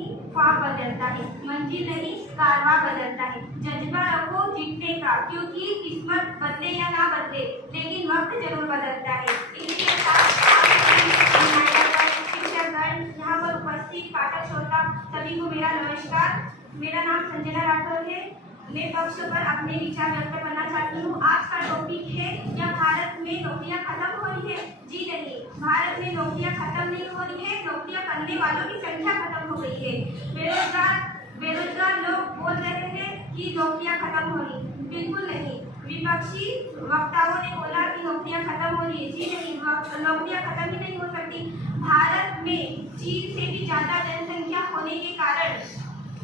नहीं ख्वाब बदलता है, मंजिल नहीं कारवां बदलता है। जज्बा रखो जीतने का, क्योंकि किस्मत बदले या ना बदले लेकिन वक्त जरूर बदलता है। इसी के साथ शिक्षकगण, यहाँ पर उपस्थित पाठक श्रोता सभी को मेरा नमस्कार। मेरा नाम संजना राठौर है। मैं पक्ष पर अपने विचार व्यक्त करना चाहती हूँ। आज का टॉपिक है, क्या भारत में नौकरियां खत्म हो रही है? जी नहीं, भारत में नौकरियां खत्म नहीं हो रही है, नौकरियां करने वालों की संख्या खत्म हो गई है। बेरोजगार लोग बोल रहे हैं कि नौकरियां खत्म हो रही, बिल्कुल नहीं। विपक्षी वक्ताओं ने बोला कि नौकरियां खत्म हो रही है। जी नहीं, नौकरियां खत्म ही नहीं हो सकती। भारत में चीन से भी ज्यादा जनसंख्या होने के कारण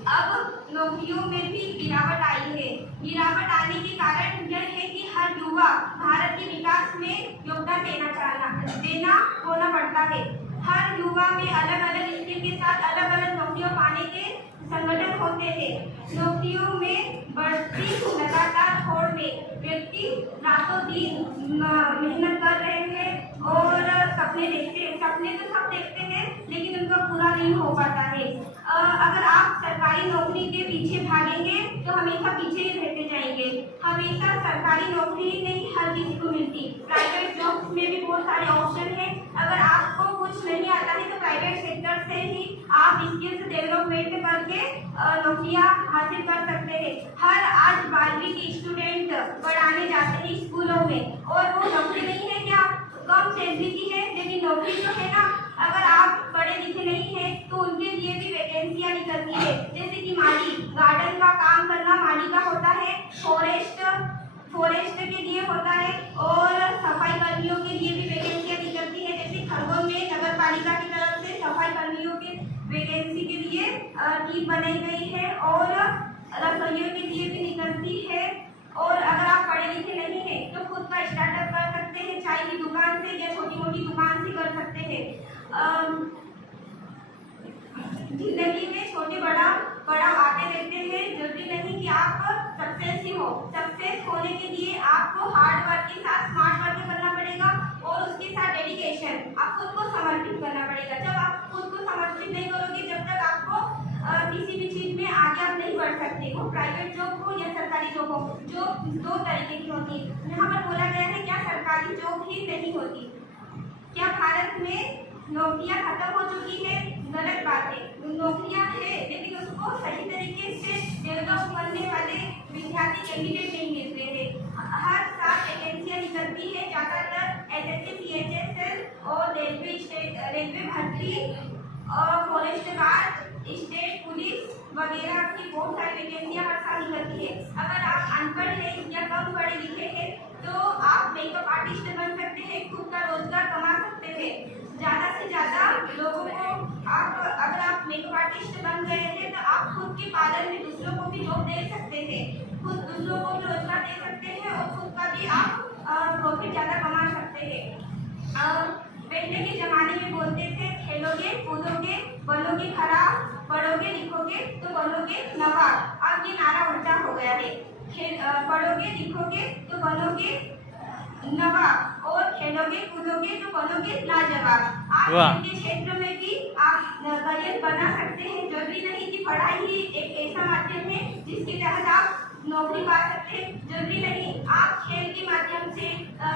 अब नौकरियों में भी गिरावट आई है। गिरावट आने के कारण यह है कि हर युवा भारत के विकास में योगदान देना होना पड़ता है। हर युवा में अलग अलग स्किल के साथ अलग अलग नौकरियों पाने के संगठन होते हैं। नौकरियों में बढ़ती लगातार होड़ में व्यक्ति रातों दिन मेहनत कर रहे हैं और सपने तो सब देखते हैं, लेकिन उनका पूरा नहीं हो पाता है। अगर आप सरकारी नौकरी के पीछे भागेंगे तो हमेशा पीछे ही रहते जाएंगे। हमेशा सरकारी नौकरी नहीं हर किसी को मिलती। प्राइवेट जॉब्स में भी बहुत सारे ऑप्शन है। अगर आपको कुछ नहीं आता है तो प्राइवेट सेक्टर से ही आप स्किल्स डेवलपमेंट करके नौकरियां हासिल कर सकते हैं। हर आज 12वीं के स्टूडेंट पढ़ाने जाते हैं स्कूलों में, और वो नौकरी नहीं है क्या, कम सैलरी की है, लेकिन नौकरी जो है ना, अगर आप पढ़े लिखे नहीं है तो उनके लिए भी वैकेंसियां निकलती है। जैसे कि माली, गार्डन का काम करना माली का होता है, फॉरेस्ट के लिए होता है, और सफाई कर्मियों के लिए भी वैकेंसियां निकलती है। जैसे खरगोन में नगर पालिका की तरफ से सफाई कर्मियों के वैकेंसी के लिए टीम बनाई गई है, और रसोइयों के लिए भी निकलती है। और अगर आप पढ़े लिखे नहीं हैं तो खुद का स्टार्टअप कर सकते हैं, चाय की दुकान से या छोटी मोटी दुकान से कर सकते हैं। जिंदगी में छोटे बड़ा आते रहते हैं, जरूरी नहीं कि आप सक्सेस ही हो। सक्सेस होने के लिए आपको हार्ड वर्क के साथ स्मार्ट वर्क करना पड़ेगा, और उसके साथ डेडिकेशन, आप खुद को समर्पित करना पड़ेगा। जब आप खुद को समर्पित नहीं करोगे, जब तक आपको किसी भी चीज में आगे आप नहीं बढ़ सकते। वो प्राइवेट जॉब हो या सरकारी जॉब हो, जॉब दो तरीके की होती है। यहाँ पर बोला गया है क्या सरकारी जॉब ही नहीं होती? क्या भारत में नौकरियां खत्म हो चुकी है? गलत बात है। नौकरियां है, लेकिन उसको सही तरीके से डेवलप करने वाले विद्यार्थी कैंडिडेट नहीं मिलते हैं। हर साल वैकेंसियां निकलती है, ज्यादातर एसएससी, सीएचएसएल और रेलवे भर्ती और फॉरेस्ट गार्ड, स्टेट पुलिस वगैरह की बहुत सारी वैकेंसियां हर साल निकलती है। अगर आप अनपढ़ हैं या कम पढ़े लिखे हैं तो आप मेकअप आर्टिस्ट बन सकते हैं, खुद का रोजगार कमा सकते हैं। ज़्यादा से ज़्यादा लोगों को अगर आप मेकअप आर्टिस्ट बन गए हैं तो आप खुद के पार्लर में दूसरों को भी जॉब दे सकते हैं, खुद दूसरों को भी रोजगार दे सकते हैं, और खुद का भी आप प्रॉफिट ज़्यादा कमा सकते हैं। पहले के ज़माने में बोलते थे, खेलोगे कूदोगे बनोगे खराब, पढ़ोगे लिखोगे तो बनोगे नवाब। अब ये नारा उल्टा हो गया है। पढ़ोगे लिखोगे तो बनोगे नवाब, और खेलोगे कूदोगे तो बनोगे लाजवाब। आप खेल के क्षेत्र में भी आप करियर बना सकते हैं। जरूरी नहीं कि पढ़ाई ही एक ऐसा माध्यम है जिसके तहत आप नौकरी पा सकते हैं। जरूरी नहीं, आप खेल के माध्यम से,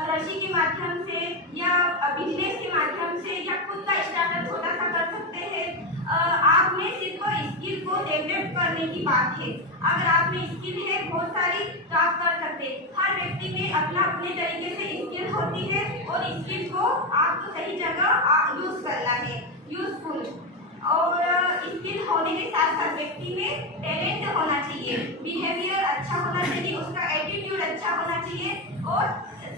कृषि के माध्यम से, या बिजनेस के माध्यम से, या खुद का स्टार्टअप छोटा सा कर सकते हैं। आप में सिर्फ स्किल को डेवलप करने की बात है। अगर आप में स्किल है बहुत सारी तो आप कर सकते हैं। हर व्यक्ति में अपना अपने तरीके से स्किल होती है, और स्किल को आपको सही जगह यूज करना है, यूजफुल। और स्किल होने के साथ साथ व्यक्ति में टैलेंट होना चाहिए, बिहेवियर अच्छा होना चाहिए, उसका एटीट्यूड अच्छा होना चाहिए। और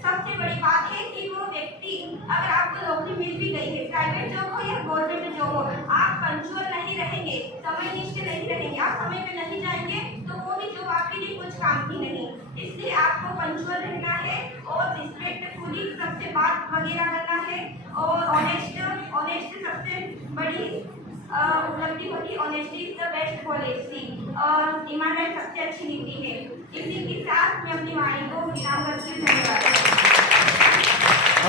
सबसे बड़ी बात है कि वो व्यक्ति, अगर आपको नौकरी मिल भी गई है, प्राइवेट जॉब हो या गवर्नमेंट जॉब हो, आप पंक्चुअल नहीं रहेंगे, समयनिष्ठ नहीं रहेंगे, आप समय पे नहीं जाएंगे तो वो भी जॉब आपके लिए कुछ काम की नहीं। इसलिए आपको पंक्चुअल रहना है, और रिस्पेक्टफुली सबसे बात वगैरह करना है, और ऑनेस्ट सबसे बड़ी उपलब्धि होती है। Honesty is the best policy, और ईमानदारी सबसे अच्छी नीति है। इसी के साथ मैं अपनी वाणी को विराम करती हूँ। धन्यवाद।